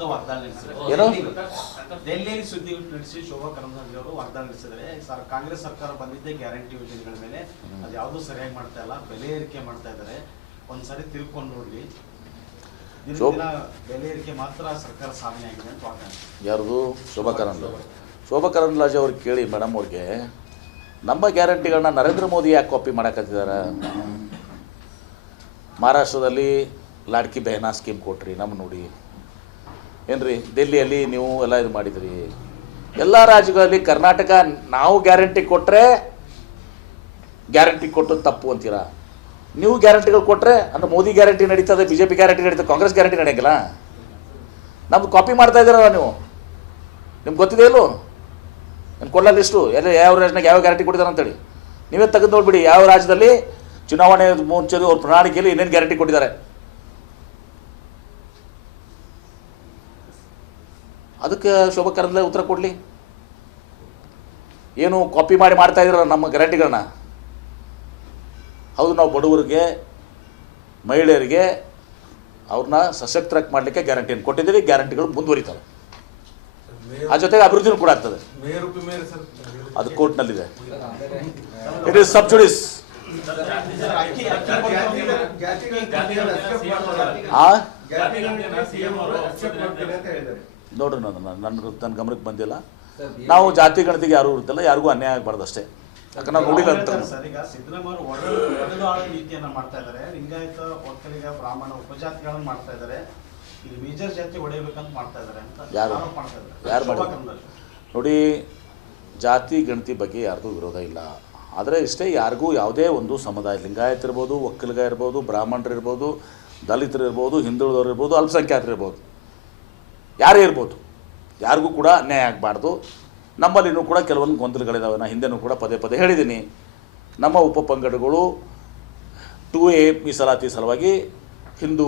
ವಿರುದ್ಧ ವಾಗ್ದಾಳಿ ನಡೆಸಿದ್ರು. ಡೆಲ್ಲಿಯಲ್ಲಿ ಸುದ್ದಿ ನಡೆಸಿ ಶೋಭಾ ಕರಂದ್ಲಾಜೆ ಅವರು ವಾಗ್ದಾಳಿ ನಡೆಸಿದರೆ ಸರ್ ಕಾಂಗ್ರೆಸ್ ಸರ್ಕಾರ ಬಂದಿದ್ದೇ ಗ್ಯಾರಂಟಿ ಯೋಜನೆಗಳ ಮೇಲೆ. ಅದು ಯಾವುದು ಸರಿಯಾಗಿ ಮಾಡ್ತಾ ಇಲ್ಲ. ಬೆಲೆ ಏರಿಕೆ ಮಾಡ್ತಾ ಇದ್ದಾರೆ. ಒಂದ್ಸರಿ ತಿಳ್ಕೊಂಡು ನೋಡ್ಲಿ. ಬೆಲೆ ಏರಿಕೆ ಮಾತ್ರ ಸರ್ಕಾರ ಸಾಧನೆ ಆಗಿದೆ ಅಂತ ವಾಗ್ದಾಳಿ. ಯಾರ್ದು? ಶೋಭಾ ಕರಂದ್ಲಾಜೆ ಶೋಭಾ ಕರಂದ್ಲಾಜೆ ಅವ್ರು ಕೇಳಿ ಮೇಡಮ್ ಅವ್ರಿಗೆ ನಮ್ಮ ಗ್ಯಾರಂಟಿಗಳನ್ನ ನರೇಂದ್ರ ಮೋದಿ ಯಾಕೆ ಕಾಪಿ ಮಾಡಕತ್ತಿದ್ದಾರೆ? ಮಹಾರಾಷ್ಟ್ರದಲ್ಲಿ ಲಾಡ್ಕಿ ಬೆಹನಾ ಸ್ಕೀಮ್ ಕೊಟ್ರಿ ನಮ್ಮ ನೋಡಿ. ಏನ್ರಿ, ದಿಲ್ಲಿಯಲ್ಲಿ ನೀವು ಎಲ್ಲ ಇದು ಮಾಡಿದ್ರಿ. ಎಲ್ಲ ರಾಜ್ಯಗಳಲ್ಲಿ ಕರ್ನಾಟಕ ನಾವು ಗ್ಯಾರಂಟಿ ಕೊಟ್ಟರೆ ಗ್ಯಾರಂಟಿ ಕೊಟ್ಟು ತಪ್ಪು ಅಂತೀರಾ? ನೀವು ಗ್ಯಾರಂಟಿಗಳು ಕೊಟ್ಟರೆ ಅಂದ್ರೆ ಮೋದಿ ಗ್ಯಾರಂಟಿ ನಡೀತದೆ ಬಿ ಜೆ ಪಿ ಗ್ಯಾರಂಟಿ ನಡೀತದೆ, ಕಾಂಗ್ರೆಸ್ ಗ್ಯಾರಂಟಿ ನಡೆಯಂಗಿಲ್ಲ? ನಮ್ದು ಕಾಪಿ ಮಾಡ್ತಾ ಇದ್ದೀರಲ್ಲ ನೀವು. ನಿಮ್ಗೆ ಗೊತ್ತಿದೆ ಇಲ್ಲೋ ನಾನು ಕೊಡಲ್ಲ ಲಿಸ್ಟು? ಎಲ್ಲ ಯಾವ ರಾಜ್ಯನಾಗ ಯಾವ ಗ್ಯಾರಂಟಿ ಕೊಟ್ಟಿದ್ದಾರೆ ಅಂತೇಳಿ. ನೀವೇ ತೆಗೆದು ನೋಡ್ಬಿಡಿ, ಯಾವ ರಾಜ್ಯದಲ್ಲಿ ಚುನಾವಣೆ ಮುಂಚೆ ಅವ್ರ ಪ್ರಣಾಳಿಕೆಯಲ್ಲಿ ಏನೇನು ಗ್ಯಾರಂಟಿ ಕೊಟ್ಟಿದ್ದಾರೆ. ಅದಕ್ಕೆ ಶೋಭಾ ಉತ್ತರ ಕೊಡಲಿ? ಏನು ಕಾಪಿ ಮಾಡಿ ಮಾಡ್ತಾ ಇದ್ರಲ್ಲ ನಮ್ಮ ಗ್ಯಾರಂಟಿಗಳನ್ನ? ಹೌದು, ನಾವು ಬಡವರಿಗೆ, ಮಹಿಳೆಯರಿಗೆ ಅವ್ರನ್ನ ಸಶಕ್ತರಾಗಿ ಮಾಡಲಿಕ್ಕೆ ಗ್ಯಾರಂಟಿಯನ್ನು ಕೊಟ್ಟಿದ್ದೀವಿ, ಗ್ಯಾರಂಟಿಗಳು ಮುಂದುವರಿತಾವೆ. ಆ ಜೊತೆಗೆ ಅಭಿವೃದ್ಧಿನೂ ಕೂಡ ಆಗ್ತದೆ. ಅದು ಕೋರ್ಟ್ನಲ್ಲಿದೆ. ಇಟ್ ಇಸ್ ಸಬ್ಸಿಡೀಸ್ ಆ? ನಾನು ನನ್ನ ನನ್ನ ಗಮನಕ್ಕೆ ಬಂದಿಲ್ಲ. ನಾವು ಜಾತಿ ಗಣತಿಗೆ ಯಾರೂ ಇರುತ್ತಲ್ಲ ಯಾರಿಗೂ ಅನ್ಯಾಯ ಆಗಬಾರ್ದು ಅಷ್ಟೇ ಯಾಕಂದ್ರೆ ನಾವು ನೋಡಿಲ್ಲ ಅಂತ. ಸರ್ ಈಗ ಸಿದ್ದರಾಮಯ್ಯ ಅವರು ಒಡೆದು ಒಡೆದು ನೀತಿಯನ್ನ ಮಾಡ್ತಾ ಇದ್ದಾರೆ. ಲಿಂಗಾಯತ ಒಕ್ಕಲಿಗ ಬ್ರಾಹ್ಮಣ ಉಪಜಾತಿಗಳನ್ನ ಮಾಡ್ತಾ ಇದ್ದಾರೆ. ಮೇಜರ್ ಜಾತಿ ಹೊಡೆಯಬೇಕಂತ ಮಾಡ್ತಾ ಇದ್ದಾರೆ ಅಂತ ಯಾರು? ಯಾರು ಮಾಡಿ ಮಾಡಿದ್ರು? ನೋಡಿ ಜಾತಿ ಗಣತಿ ಬಗ್ಗೆ ಯಾರಿಗೂ ವಿರೋಧ ಇಲ್ಲ. ಆದರೆ ಇಷ್ಟೇ ಯಾರಿಗೂ ಯಾವುದೇ ಒಂದು ಸಮುದಾಯ ಲಿಂಗಾಯತ ಇರ್ಬೋದು ಒಕ್ಕಲಿಗ ಇರ್ಬೋದು ಬ್ರಾಹ್ಮಣರು ಇರ್ಬೋದು ದಲಿತರು ಇರ್ಬೋದು ಹಿಂದುಳಿದವರು ಇರ್ಬೋದು ಅಲ್ಪಸಂಖ್ಯಾತರು ಇರ್ಬೋದು ಯಾರೇ ಇರ್ಬೋದು. ಯಾರಿಗೂ ಕೂಡ ಅನ್ಯಾಯ ಆಗಬಾರ್ದು. ನಮ್ಮಲ್ಲಿನೂ ಕೂಡ ಕೆಲವೊಂದು ಗೊಂದಲಗಳಿದ್ದಾವೆ ನಾನು ಹಿಂದೆನೂ ಕೂಡ ಪದೇ ಪದೇ ಹೇಳಿದ್ದೀನಿ. ನಮ್ಮ ಉಪಪಂಗಡಗಳು ಟು ಎ ಮೀಸಲಾತಿ ಸಲುವಾಗಿ ಹಿಂದೂ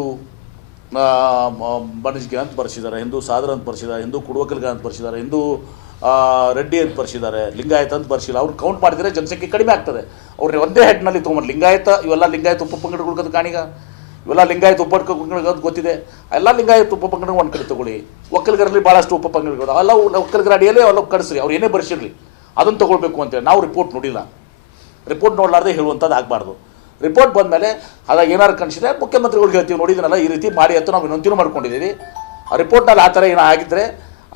ಬಣಜಿಗೆ ಅಂತ ಬರ್ಸಿದ್ದಾರೆ. ಹಿಂದೂ ಸಾದರ ಅಂತ ಬರ್ಸಿದ್ದಾರೆ. ಹಿಂದೂ ಕುಡುವಕಲ್ಗ ಅಂತ ಬರ್ಸಿದ್ದಾರೆ. ಹಿಂದೂ ರೆಡ್ಡಿ ಅಂತ ಬರ್ಸಿದ್ದಾರೆ. ಲಿಂಗಾಯತ ಅಂತ ಬರ್ಸಿಲ್ಲ. ಅವ್ರು ಕೌಂಟ್ ಮಾಡಿದರೆ ಜನಸಂಖ್ಯೆ ಕಡಿಮೆ ಆಗ್ತದೆ. ಅವ್ರನ್ನ ಒಂದೇ ಹೆಡ್ನಲ್ಲಿ ತೊಗೊಂಡು ಲಿಂಗಾಯತ, ಇವೆಲ್ಲ ಲಿಂಗಾಯತ ಉಪಪಂಗಡಗಳು ಕಾಣೀಗ. ಇವೆಲ್ಲ ಲಿಂಗಾಯತ ಉಪಪಂಗಡಗಳು ಅಂತ ಗೊತ್ತಿದೆ. ಎಲ್ಲ ಲಿಂಗಾಯತ ಉಪಪಂಗಡ ಒಂದು ಕಡೆ ತಗೊಳ್ಳಿ. ಒಕ್ಕಲಿಗರಲ್ಲಿ ಭಾಳಷ್ಟು ಉಪಪಂಗಡಗಳು ಎಲ್ಲ ಒಕ್ಕಲಿಗರ ಅಡಿಯಲ್ಲೇ ಅವೆಲ್ಲ ಕಡಿಸ್ರಿ ಅವ್ರು ಏನೇ ಬರ್ಸಿರಲಿ. ಅದನ್ನು ತಗೊಳ್ಬೇಕು ಅಂತೇಳಿ ನಾವು ರಿಪೋರ್ಟ್ ನೋಡಿಲ್ಲ. ರಿಪೋರ್ಟ್ ನೋಡಲಾರ್ದೆ ಹೇಳುವಂಥದ್ದು ಆಗಬಾರ್ದು. ರಿಪೋರ್ಟ್ ಬಂದ ಮೇಲೆ ಅದಾಗ ಏನಾರು ಕಣಿಸಿದ್ರೆ ಮುಖ್ಯಮಂತ್ರಿಗಳಿಗೆ ಹೇಳ್ತೀವಿ. ನೋಡಿದ್ರಲ್ಲ ಈ ರೀತಿ ಮಾಡಿ ಅಂತ ನಾವು ವಿನಂತಿನೂ ಮಾಡ್ಕೊಂಡಿದ್ದೀವಿ. ಆ ರಿಪೋರ್ಟ್ನಲ್ಲಿ ಆ ಥರ ಏನೋ ಆಗಿದ್ದರೆ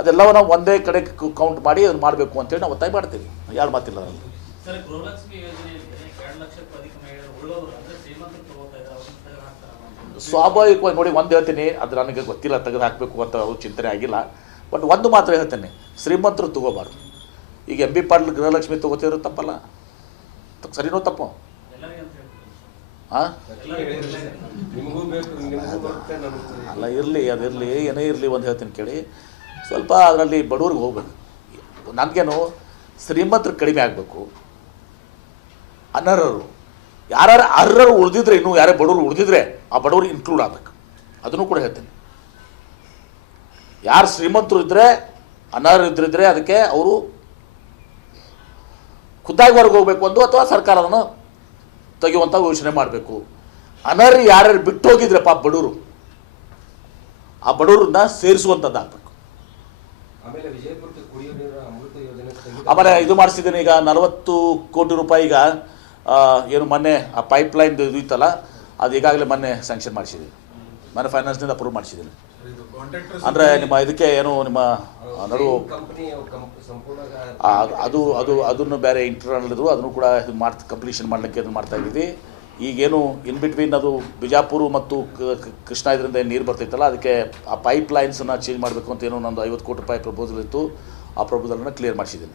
ಅದೆಲ್ಲವನ್ನ ಒಂದೇ ಕಡೆ ಕೌಂಟ್ ಮಾಡಿ ಅದನ್ನು ಮಾಡಬೇಕು ಅಂತೇಳಿ ನಾವು ಒತ್ತಾಯ ಮಾಡ್ತೀವಿ. ಯಾರು ಮಾತಿಲ್ಲ ಅದರಲ್ಲಿ ಸರ್ ಗೃಹಲಕ್ಷ್ಮಿ ಯೋಜನೆಯಲ್ಲಿ ಎರಡು ಲಕ್ಷಕ್ಕೂ ಅಧಿಕ ಮಹಿಳೆಯರು ಉಳ್ಳವರು ಅಂದ್ರೆ ಶ್ರೀಮಂತರು ತಗೋತಾ ಇದ್ದಾರೆ ಅವ್ರನ್ನ ತೆಗೆದು ಹಾಕ್ತಾರ ಸ್ವಾಭಾವಿಕವಾಗಿ ನೋಡಿ ಒಂದು ಹೇಳ್ತೀನಿ ಅದು ನನಗೆ ಗೊತ್ತಿಲ್ಲ ತೆಗೆದು ಹಾಕಬೇಕು ಅಂತ ಅವ್ರು ಚಿಂತನೆ ಆಗಿಲ್ಲ. ಬಟ್ ಒಂದು ಮಾತ್ರ ಹೇಳ್ತೇನೆ ಶ್ರೀಮಂತರು ತಗೋಬಾರ್ದು. ಈಗ ಎಂ ಬಿ ಪಾಟೀಲ್ ಗೃಹಲಕ್ಷ್ಮಿ ತಗೋತಿದ್ರು ತಪ್ಪಲ್ಲ. ಸರಿನೋ ತಪ್ಪು? ಹಾಂ? ಅಲ್ಲ ಬೇಕು ಅದು ಅಲ್ಲ ಇರಲಿ ಅದಿರಲಿ ಏನೇ ಇರಲಿ ಒಂದು ಹೇಳ್ತೀನಿ ಕೇಳಿ. ಸ್ವಲ್ಪ ಅದರಲ್ಲಿ ಬಡವ್ರಿಗೆ ಹೋಗ್ಬೇಕು. ನನಗೇನು ಶ್ರೀಮಂತರು ಕಡಿಮೆ ಆಗಬೇಕು. ಅನರ್ಹರು. ಯಾರು ಅರ್ಹರು ಉಳಿದಿದ್ರೆ ಇನ್ನು ಯಾರೇ ಬಡವರು ಉಳಿದಿದ್ರೆ ಆ ಬಡವರು ಇನ್ಕ್ಲೂಡ್ ಆಗಬೇಕು. ಅದನ್ನು ಕೂಡ ಹೇಳ್ತೀನಿ. ಯಾರು ಶ್ರೀಮಂತರು ಇದ್ದರೆ ಅನರ್ಹರು ಇದ್ರಿದ್ರೆ ಅದಕ್ಕೆ ಅವರು ಖುದ್ದಾಗಿ ಹೊರಗೆ ಹೋಗಬೇಕು ಅಂದು ಅಥವಾ ಸರ್ಕಾರ ಅದನ್ನು ತೆಗೆಯುವಂಥ ಯೋಚನೆ ಮಾಡಬೇಕು. ಅನರ್ಹ ಯಾರ್ಯಾರು ಬಿಟ್ಟು ಹೋಗಿದ್ರೆ ಪಾಪ ಬಡವರು ಆ ಬಡವರನ್ನ ಸೇರಿಸುವಂಥದ್ದು ಆಗಬೇಕು. ಆಮೇಲೆ ಇದು ಮಾಡಿಸಿದ್ದೀನಿ ಈಗ ನಲವತ್ತು ಕೋಟಿ ರೂಪಾಯಿ ಈಗ ಏನು ಮೊನ್ನೆ ಆ ಪೈಪ್ ಲೈನ್ ಇದು ಇತ್ತಲ್ಲ ಅದು ಈಗಾಗಲೇ ಮೊನ್ನೆ ಸ್ಯಾಂಕ್ಷನ್ ಮಾಡಿಸಿದ್ದೀನಿ ಮೊನ್ನೆ ಫೈನಾನ್ಸ್ನಿಂದ ಅಪ್ರೂವ್ ಮಾಡಿಸಿದ್ದೀನಿ ಅಂದರೆ ನಿಮ್ಮ ಇದಕ್ಕೆ ಏನು ನಿಮ್ಮ ನಡುವು ಅದು ಅದು ಅದನ್ನು ಬೇರೆ ಇಂಟರ್ನಲ್ ಇದ್ರು ಅದನ್ನು ಕೂಡ ಇದು ಮಾಡ್ತಾ ಕಂಪ್ಲೀಷನ್ ಮಾಡಲಿಕ್ಕೆ ಅದನ್ನು ಮಾಡ್ತಾ ಇದ್ದೀವಿ. ಈಗೇನು ಇನ್ ಬಿಟ್ವೀನ್ ಅದು ಬಿಜಾಪುರ ಮತ್ತು ಕೃಷ್ಣಾ ಇದರಿಂದ ಏನು ನೀರು ಬರ್ತೈತಲ್ಲ ಅದಕ್ಕೆ ಆ ಪೈಪ್ ಲೈನ್ಸನ್ನು ಚೇಂಜ್ ಮಾಡಬೇಕು ಅಂತ ಏನೋ ನಂದು ಐವತ್ತು ಕೋಟಿ ರೂಪಾಯಿ ಪ್ರಪೋಸಲ್ ಇತ್ತು. ಆ ಪ್ರಪೋಸಲ್ನ ಕ್ಲಿಯರ್ ಮಾಡಿಸಿದ್ದೀನಿ.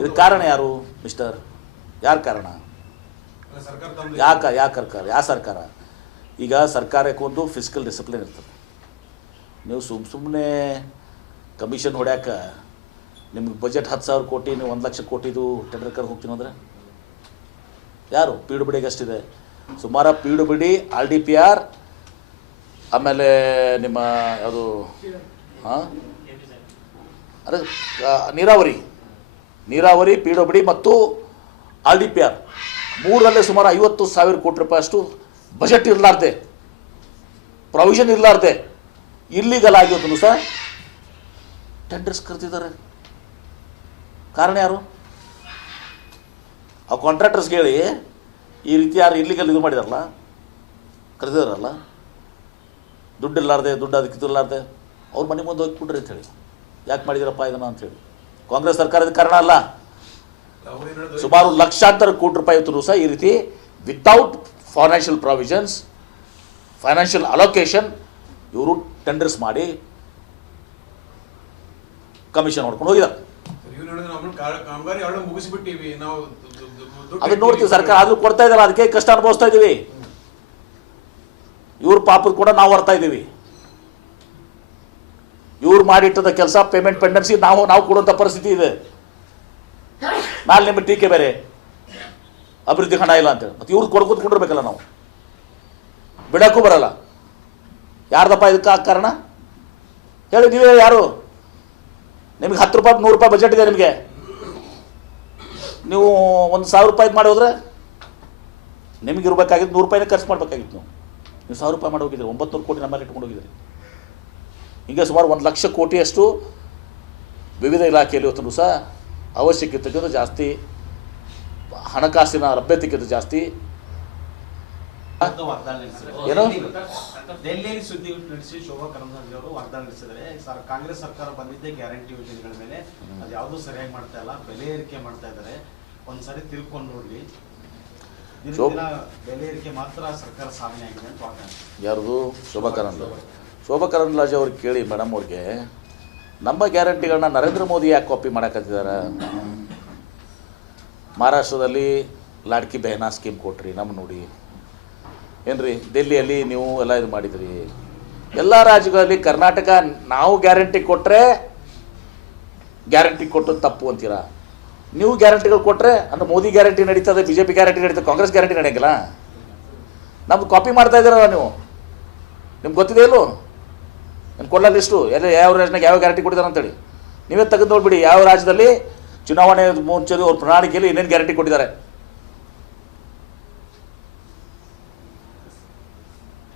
ಇದಕ್ಕೆ ಕಾರಣ ಯಾರು ಮಿಸ್ಟರ್ ಯಾರ ಕಾರಣ? ಯಾಕ ಸರ್ಕಾರ ತಂದು ಯಾಕೆ ಯಾಕೆ ಸರ್ಕಾರ? ಯಾವ ಸರ್ಕಾರ? ಈಗ ಸರ್ಕಾರಕ್ಕೆ ಒಂದು ಫಿಸಿಕಲ್ ಡಿಸಿಪ್ಲಿನ್ ಇರ್ತದೆ. ನೀವು ಸುಮ್ಮ ಸುಮ್ಮನೆ ಕಮಿಷನ್ ಹೊಡ್ಯಾಕ ನಿಮ್ಗೆ ಬಜೆಟ್ ಹತ್ತು ಸಾವಿರ ಕೋಟಿ ನೀವು ಒಂದು ಲಕ್ಷ ಕೋಟಿದು ಟೆಂಡರ್ ಕರ್ ಹೋಗ್ತೀನಿ ಅಂದರೆ? ಯಾರು? ಪಿ ಡು ಬಿಡಿಗೆ ಅಷ್ಟಿದೆ. ಸುಮಾರು ಪಿ ಡು ಬಿಡಿ ಆರ್ ಡಿ ಪಿ ಆರ್ ಆಮೇಲೆ ನಿಮ್ಮ ಯಾವುದು ಹಾಂ? ಅದೇ ನೀರಾವರಿ. ನೀರಾವರಿ, ಪಿ ಡಬ್ಲ್ಯೂ ಡಿ ಮತ್ತು ಆರ್ ಡಿ ಪಿ ಆರ್. ಮೂರರಲ್ಲೇ ಸುಮಾರು ಐವತ್ತು ಸಾವಿರ ಕೋಟಿ ರೂಪಾಯಿ ಅಷ್ಟು ಬಜೆಟ್ ಇರಲಾರ್ದೆ. ಪ್ರಾವಿಷನ್ ಇರಲಾರ್ದೆ. ಇಲ್ಲಿಗಲ್ ಆಗಿವತ್ತು ಸರ್ ಟೆಂಡರ್ಸ್ ಕರೆದಿದ್ದಾರೆ. ಕಾರಣ ಯಾರು? ಆ ಕಾಂಟ್ರಾಕ್ಟರ್ಸ್ಗೆ ಹೇಳಿ, ಈ ರೀತಿ ಯಾರು ಇಲ್ಲಿಗಲ್ ಇದು ಮಾಡಿದಾರಲ್ಲ, ಕರೆದಿದಾರಲ್ಲ ದುಡ್ಡು ಇಲ್ಲಾರ್ದೆ ದುಡ್ಡು ಅದಕ್ಕೆ ಇದು ಇರ್ಲಾರ್ದೆ, ಅವ್ರ ಮನೆ ಮುಂದೆ ಹೋಗಿ ಕೊಡ್ರಿ ಅಂತೇಳಿ. ಯಾಕೆ ಮಾಡಿದಿರಪ್ಪ ಇದನ್ನು ಅಂತೇಳಿ. ಕಾಂಗ್ರೆಸ್ ಸರ್ಕಾರದ ಕಾರಣ ಅಲ್ಲ? ಸುಮಾರು ಲಕ್ಷಾಂತರ ಕೋಟಿ ರೂಪಾಯಿ ಇತ್ತು ಸಹ ಈ ರೀತಿ without financial provisions financial allocation ಇವರು ಟೆಂಡರ್ಸ್ ಮಾಡಿ ಕಮಿಷನ್ ನೋಡ್ಕೊಂಡು ಹೋಗಿದ್ದಾರೆ. ಅದನ್ನ ನೋಡ್ತೀವಿ, ಸರ್ಕಾರ ಆದ್ರೂ ಕೊಡ್ತಾ ಇದ್ದಾರೆ ಅದಕ್ಕೆ ಕಷ್ಟ ಅನುಭವಿಸ್ತಾ ಇದ್ದೀವಿ ಇವ್ರ ಪಾಪದ ಕೂಡ ನಾವು ಬರ್ತಾ ಇದ್ದೀವಿ. ಇವ್ರು ಮಾಡಿಟ್ಟದ ಕೆಲಸ ಪೇಮೆಂಟ್ ಪೆಂಡೆನ್ಸಿ ನಾವು ನಾವು ಕೊಡುವಂಥ ಪರಿಸ್ಥಿತಿ ಇದೆ. ನಾಳೆ ನಿಮ್ಮ ಟೀಕೆ ಬೇರೆ. ಅಭಿವೃದ್ಧಿ ಹಣ ಇಲ್ಲ ಅಂತೇಳಿ. ಮತ್ತೆ ಇವ್ರು ಕೊಡ್ಕೊಂಡು ಕೊಂಡಿರ್ಬೇಕಲ್ಲ ನಾವು. ಬಿಡೋಕ್ಕೂ ಬರಲ್ಲ. ಯಾರ್ದಪ್ಪ ಇದಕ್ಕೆ ಆ ಕಾರಣ? ಹೇಳಿ, ನೀವೇ ಯಾರು? ನಿಮ್ಗೆ ಹತ್ತು ರೂಪಾಯಿ, ನೂರು ರೂಪಾಯಿ ಬಜೆಟ್ ಇದೆ ನಿಮಗೆ. ನೀವು ಒಂದು ಸಾವಿರ ರೂಪಾಯಿ ಮಾಡಿ ಹೋದ್ರೆ ನಿಮಗೆ ಇರಬೇಕಾಗಿತ್ತು ನೂರು ರೂಪಾಯಿನೇ ಖರ್ಚು ಮಾಡಬೇಕಾಗಿತ್ತು ನೀವು ಸಾವಿರ ರೂಪಾಯಿ ಮಾಡಿ ಹೋಗಿದ್ದೀರಿ ಒಂಬತ್ತು ಕೋಟಿ ನಮ್ಮಲ್ಲಿ ಇಟ್ಕೊಂಡು ಹೋಗಿದ್ದೀರಿ. ಹೀಗೆ ಸುಮಾರು ಒಂದು ಲಕ್ಷ ಕೋಟಿಯಷ್ಟು ವಿವಿಧ ಇಲಾಖೆಯಲ್ಲಿ ಇವತ್ತು ಸಹ ಅವಶ್ಯಕತೆಗಿಂತ ಜಾಸ್ತಿ ಹಣಕಾಸಿನ ಲಭ್ಯತೆಗಿಂತ ಜಾಸ್ತಿ. ಏನೋ? ದೆಹಲಿಯಲ್ಲಿ ಸುದ್ದಿ ನಡೆಸಿ ಶೋಭಾ ಕರಂದ್ಲಾಜೆ ಅವರು ವಾಗ್ದಾನ ನಡೆಸಿದರೆ ಸರ್ ಕಾಂಗ್ರೆಸ್ ಸರ್ಕಾರ ಬಂದಿದ್ದೆ ಗ್ಯಾರಂಟಿ ಯೋಜನೆಗಳ ಮೇಲೆ. ಅದು ಯಾವುದು ಸರಿಯಾಗಿ ಮಾಡ್ತಾ ಇಲ್ಲ. ಬೆಲೆ ಏರಿಕೆ ಮಾಡ್ತಾ ಇದ್ದಾರೆ. ಒಂದ್ಸರಿ ತಿಳ್ಕೊಂಡು ನೋಡ್ಲಿ. ಯಾರ್ದು ಶೋಭಾ ಕರಂದ್ಲಾಜೆ ಶೋಭಾ ಕರಂದ್ಲಾಜೆ ಅವ್ರಿಗೆ ಕೇಳಿ ಮೇಡಮ್ ಅವ್ರಿಗೆ ನಮ್ಮ ಗ್ಯಾರಂಟಿಗಳನ್ನ ನರೇಂದ್ರ ಮೋದಿ ಯಾಕೆ ಕಾಪಿ ಮಾಡಕತ್ತಿದ್ದಾರೆ ಮಹಾರಾಷ್ಟ್ರದಲ್ಲಿ ಲಾಡ್ಕಿ ಬೆಹನಾ ಸ್ಕೀಮ್ ಕೊಟ್ರಿ ನಮ್ಮ ನೋಡಿ. ಏನ್ರಿ ದಿಲ್ಲಿಯಲ್ಲಿ ನೀವು ಎಲ್ಲ ಇದು ಮಾಡಿದ್ರಿ. ಎಲ್ಲ ರಾಜ್ಯಗಳಲ್ಲಿ ಕರ್ನಾಟಕ ನಾವು ಗ್ಯಾರಂಟಿ ಕೊಟ್ಟರೆ ಗ್ಯಾರಂಟಿ ಕೊಟ್ಟು ತಪ್ಪು ಅಂತೀರಾ? ನೀವು ಗ್ಯಾರಂಟಿಗಳು ಕೊಟ್ಟರೆ ಅಂದ್ರೆ ಮೋದಿ ಗ್ಯಾರಂಟಿ ನಡೀತದೆ ಬಿ ಜೆ ಪಿ ಗ್ಯಾರಂಟಿ ನಡೀತದೆ, ಕಾಂಗ್ರೆಸ್ ಗ್ಯಾರಂಟಿ ನಡೆಯಂಗಿಲ್ಲ. ನಮ್ದು ಕಾಪಿ ಮಾಡ್ತಾ ಇದ್ದೀರಲ್ಲ ನೀವು. ನಿಮ್ಗೆ ಗೊತ್ತಿದೆ ಇಲ್ಲೋ ನಾನು ಕೊಡಲ್ಲ ಲಿಸ್ಟು ಎಲ್ಲ ಯಾವ ರಾಜ್ಯನಾಗ ಯಾವ ಗ್ಯಾರಂಟಿ ಕೊಟ್ಟಿದ್ದಾರೆ ಅಂತೇಳಿ. ನೀವೇ ತೆಗೆದು ನೋಡ್ಬಿಡಿ, ಯಾವ ರಾಜ್ಯದಲ್ಲಿ ಚುನಾವಣೆ ಮುಂಚೆ ಅವ್ರ ಪ್ರಣಾಳಿಕೆಯಲ್ಲಿ ಏನೇನು ಗ್ಯಾರಂಟಿ ಕೊಟ್ಟಿದ್ದಾರೆ.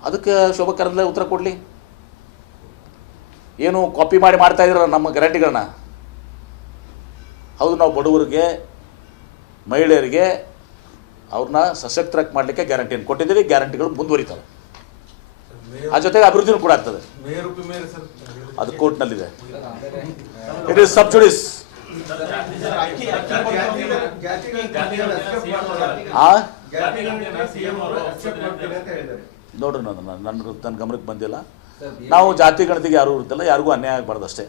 ಅದಕ್ಕೆ ಶೋಭಾ ಕರಂದ್ಲೆ ಉತ್ತರ ಕೊಡಲಿ. ಏನು ಕಾಪಿ ಮಾಡಿ ಮಾಡ್ತಾ ಇದ್ದೀರಲ್ಲ ನಮ್ಮ ಗ್ಯಾರಂಟಿಗಳನ್ನ. ಹೌದು ನಾವು ಬಡವರಿಗೆ ಮಹಿಳೆಯರಿಗೆ ಅವ್ರನ್ನ ಸಶಕ್ತರಾಗಿ ಮಾಡಲಿಕ್ಕೆ ಗ್ಯಾರಂಟಿಯನ್ನು ಕೊಟ್ಟಿದ್ದೀವಿ ಗ್ಯಾರಂಟಿಗಳು ಮುಂದುವರಿತವೆ. ಆ ಜೊತೆಗೆ ಅಭಿವೃದ್ಧಿನೂ ಕೂಡ ಆಗ್ತದೆ. ಅದು ಕೋರ್ಟ್ನಲ್ಲಿದೆ. ಇಟ್ ಈಸ್ ಸಬ್ಸಿಡೀಸ್ ನೋಡ್ರಿ ನಾನು ನನ್ನ ನನ್ನ ಗಮನಕ್ಕೆ ಬಂದಿಲ್ಲ. ನಾವು ಜಾತಿ ಗಣತಿಗೆ ಯಾರೂ ಇರ್ತಿಲ್ಲ ಯಾರಿಗೂ ಅನ್ಯಾಯ ಆಗಬಾರ್ದು ಅಷ್ಟೇ.